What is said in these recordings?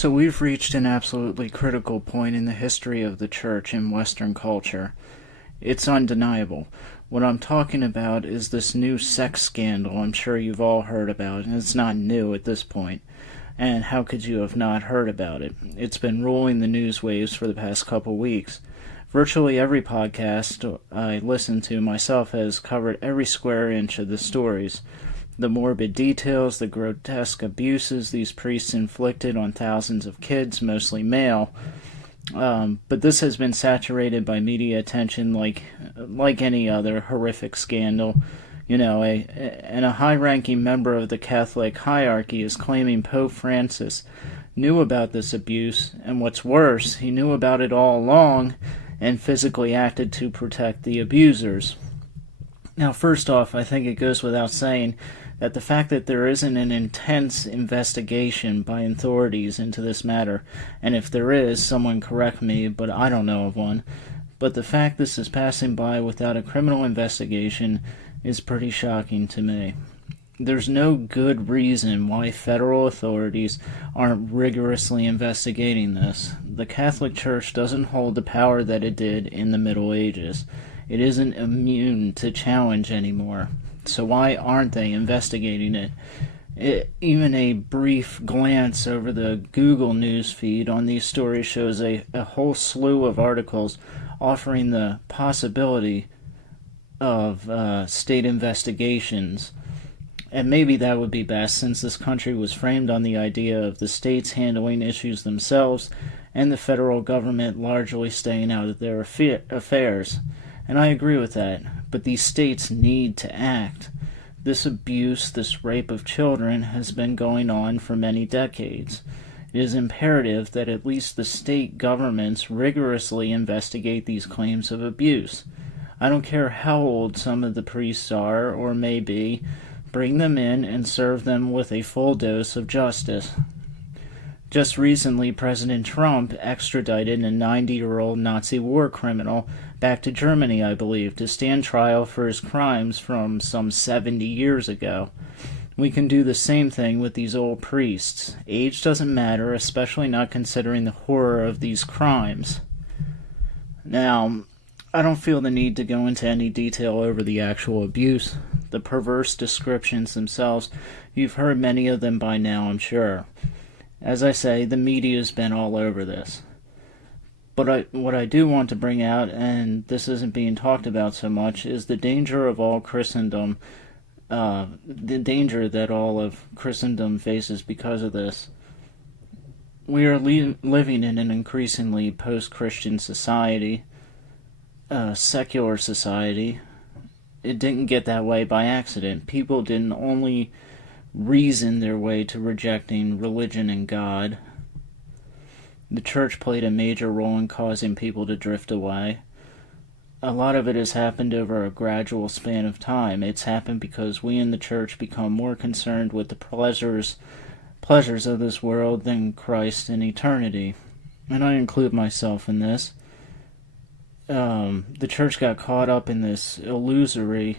So we've reached an absolutely critical point in the history of the church in Western culture. It's undeniable. What I'm talking about is this new sex scandal I'm sure you've all heard about, and it's not new at this point. And how could you have not heard about it? It's been ruling the news waves for the past couple weeks. Virtually every podcast I listen to myself has covered every square inch of the stories. The morbid details, the grotesque abuses these priests inflicted on thousands of kids, mostly male. But this has been saturated by media attention like any other horrific scandal. And a high-ranking member of the Catholic hierarchy is claiming Pope Francis knew about this abuse, and what's worse, he knew about it all along and physically acted to protect the abusers. Now, first off, I think it goes without saying that the fact that there isn't an intense investigation by authorities into this matter, and if there is, someone correct me, but I don't know of one, but the fact this is passing by without a criminal investigation is pretty shocking to me. There's no good reason why federal authorities aren't rigorously investigating this. The Catholic Church doesn't hold the power that it did in the Middle Ages. It isn't immune to challenge anymore. So why aren't they investigating it? Even a brief glance over the Google news feed on these stories shows a whole slew of articles offering the possibility of state investigations. And maybe that would be best, since this country was framed on the idea of the states handling issues themselves and the federal government largely staying out of their affairs. And I agree with that, but these states need to act. This abuse, this rape of children, has been going on for many decades. It is imperative that at least the state governments rigorously investigate these claims of abuse. I don't care how old some of the priests are or may be, bring them in and serve them with a full dose of justice. Just recently, President Trump extradited a 90-year-old Nazi war criminal back to Germany, I believe, to stand trial for his crimes from some 70 years ago. We can do the same thing with these old priests. Age doesn't matter, especially not considering the horror of these crimes. Now, I don't feel the need to go into any detail over the actual abuse. The perverse descriptions themselves, you've heard many of them by now, I'm sure. As I say, the media's been all over this. But what I do want to bring out, and this isn't being talked about so much, is the danger of all Christendom, the danger that all of Christendom faces because of this. We are living in an increasingly post-Christian society, secular society. It didn't get that way by accident. People didn't only reason their way to rejecting religion and God. The church played a major role in causing people to drift away. A lot of it has happened over a gradual span of time. It's happened because we in the church become more concerned with the pleasures of this world than Christ and eternity. And I include myself in this. The church got caught up in this illusory,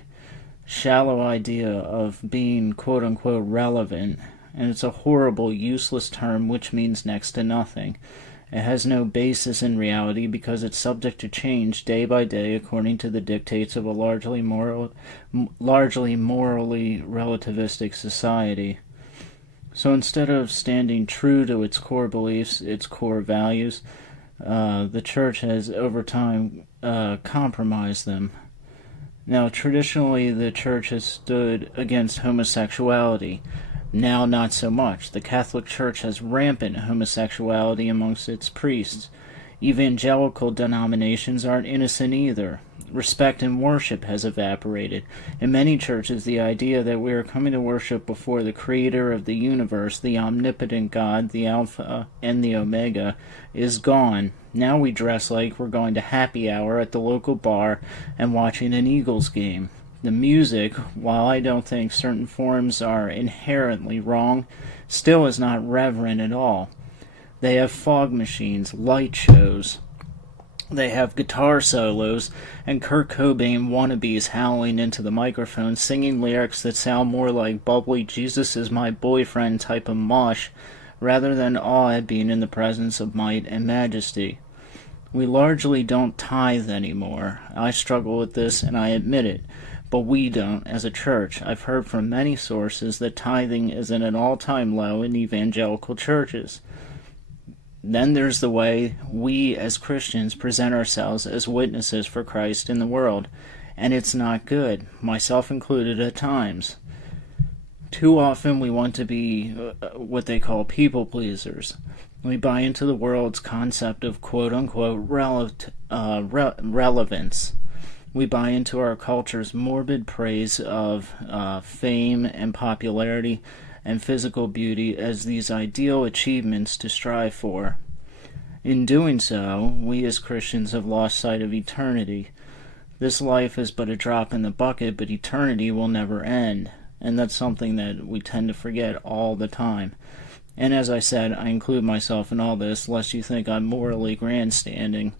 shallow idea of being quote-unquote relevant, and it's a horrible, useless term which means next to nothing. It has no basis in reality because it's subject to change day by day according to the dictates of a largely morally relativistic society. So instead of standing true to its core beliefs, its core values, the church has over time compromised them. Now, traditionally, the church has stood against homosexuality. Now, not so much. The Catholic Church has rampant homosexuality amongst its priests. Evangelical denominations aren't innocent either. Respect and worship has evaporated. In many churches, the idea that we are coming to worship before the Creator of the universe, the omnipotent God, the Alpha and the Omega, is gone. Now we dress like we're going to happy hour at the local bar and watching an Eagles game. The music, while I don't think certain forms are inherently wrong, still is not reverent at all. They have fog machines, light shows. They have guitar solos, and Kurt Cobain wannabes howling into the microphone, singing lyrics that sound more like bubbly Jesus is my boyfriend type of mush rather than awe at being in the presence of might and majesty. We largely don't tithe anymore. I struggle with this, and I admit it. But we don't, as a church. I've heard from many sources that tithing is at an all-time low in evangelical churches. Then there's the way we, as Christians, present ourselves as witnesses for Christ in the world. And it's not good, myself included at times. Too often we want to be what they call people pleasers. We buy into the world's concept of quote-unquote relevance. We buy into our culture's morbid praise of fame and popularity and physical beauty as these ideal achievements to strive for. In doing so, we as Christians have lost sight of eternity. This life is but a drop in the bucket, but eternity will never end. And that's something that we tend to forget all the time. And as I said, I include myself in all this, lest you think I'm morally grandstanding.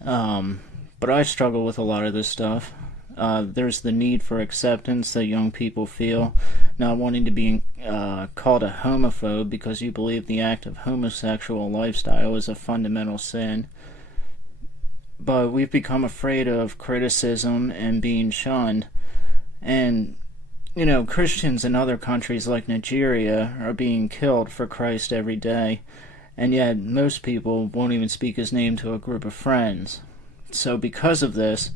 But I struggle with a lot of this stuff. There's the need for acceptance that young people feel, not wanting to be called a homophobe because you believe the act of homosexual lifestyle is a fundamental sin. But we've become afraid of criticism and being shunned. And Christians in other countries like Nigeria are being killed for Christ every day, and yet most people won't even speak his name to a group of friends. So because of this,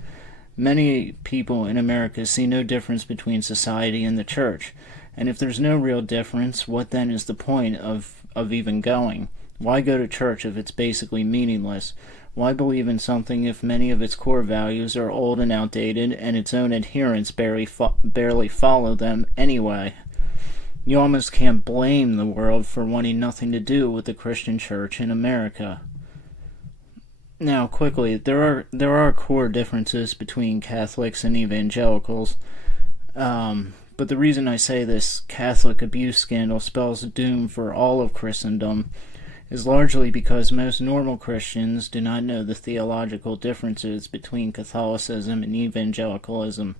many people in America see no difference between society and the church. And if there's no real difference, what then is the point of even going? Why go to church if it's basically meaningless? Why believe in something if many of its core values are old and outdated and its own adherents barely follow them anyway? You almost can't blame the world for wanting nothing to do with the Christian church in America. Now, quickly, there are core differences between Catholics and evangelicals, but the reason I say this Catholic abuse scandal spells doom for all of Christendom is largely because most normal Christians do not know the theological differences between Catholicism and evangelicalism.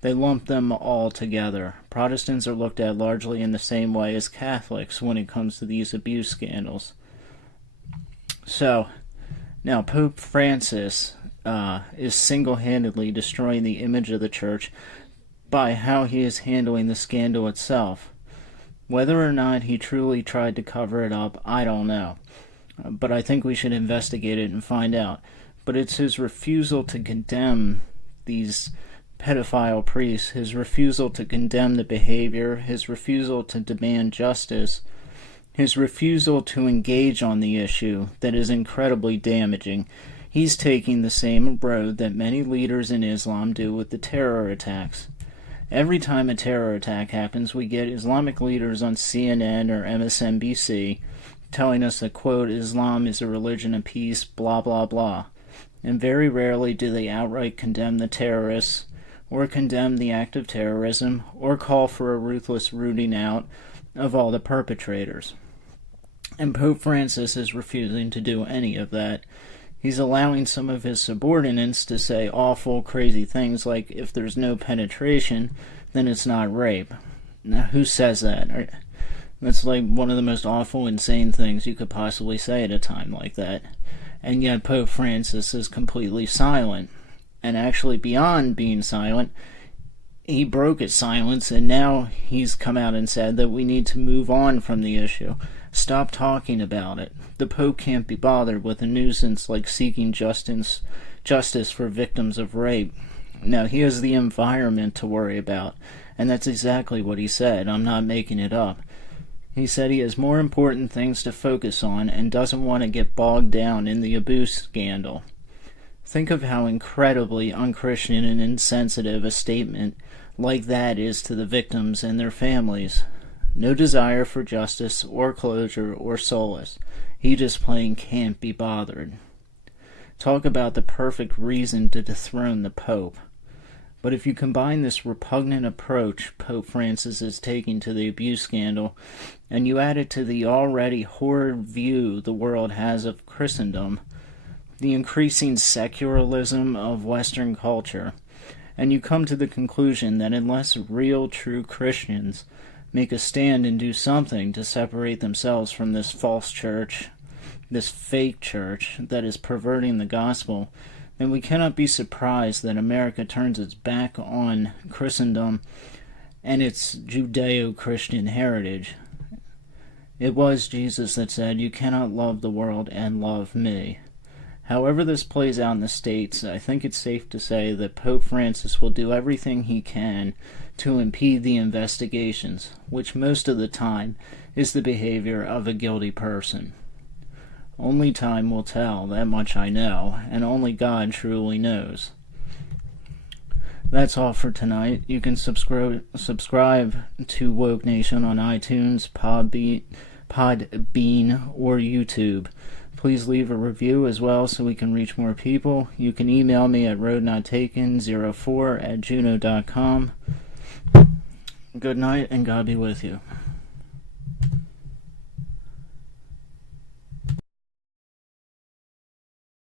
They lump them all together. Protestants are looked at largely in the same way as Catholics when it comes to these abuse scandals. So, now Pope Francis is single-handedly destroying the image of the Church by how he is handling the scandal itself. Whether or not he truly tried to cover it up, I don't know. But I think we should investigate it and find out. But it's his refusal to condemn these pedophile priests, his refusal to condemn the behavior, his refusal to demand justice, his refusal to engage on the issue that is incredibly damaging. He's taking the same road that many leaders in Islam do with the terror attacks. Every time a terror attack happens, we get Islamic leaders on CNN or MSNBC telling us that, quote, Islam is a religion of peace, blah, blah, blah. And very rarely do they outright condemn the terrorists, or condemn the act of terrorism, or call for a ruthless rooting out of all the perpetrators. And Pope Francis is refusing to do any of that. He's allowing some of his subordinates to say awful, crazy things like, if there's no penetration, then it's not rape. Now, who says that? That's like one of the most awful, insane things you could possibly say at a time like that. And yet Pope Francis is completely silent. And actually, beyond being silent, he broke his silence, and now he's come out and said that we need to move on from the issue. Stop talking about it. The Pope can't be bothered with a nuisance like seeking justice for victims of rape. Now, he has the environment to worry about, and that's exactly what he said. I'm not making it up. He said he has more important things to focus on and doesn't want to get bogged down in the abuse scandal. Think of how incredibly unchristian and insensitive a statement like that is to the victims and their families. No desire for justice or closure or solace. He just plain can't be bothered. Talk about the perfect reason to dethrone the Pope. But if you combine this repugnant approach Pope Francis is taking to the abuse scandal, and you add it to the already horrid view the world has of Christendom, the increasing secularism of Western culture, and you come to the conclusion that unless real true Christians make a stand and do something to separate themselves from this false church, this fake church that is perverting the gospel, then we cannot be surprised that America turns its back on Christendom and its Judeo-Christian heritage. It was Jesus that said, "You cannot love the world and love me." However this plays out in the States, I think it's safe to say that Pope Francis will do everything he can to impede the investigations, which most of the time is the behavior of a guilty person. Only time will tell, that much I know, and only God truly knows. That's all for tonight. You can subscribe to Woke Nation on iTunes, Podbean, or YouTube. Please leave a review as well so we can reach more people. You can email me at roadnottaken04@juno.com. Good night, and God be with you.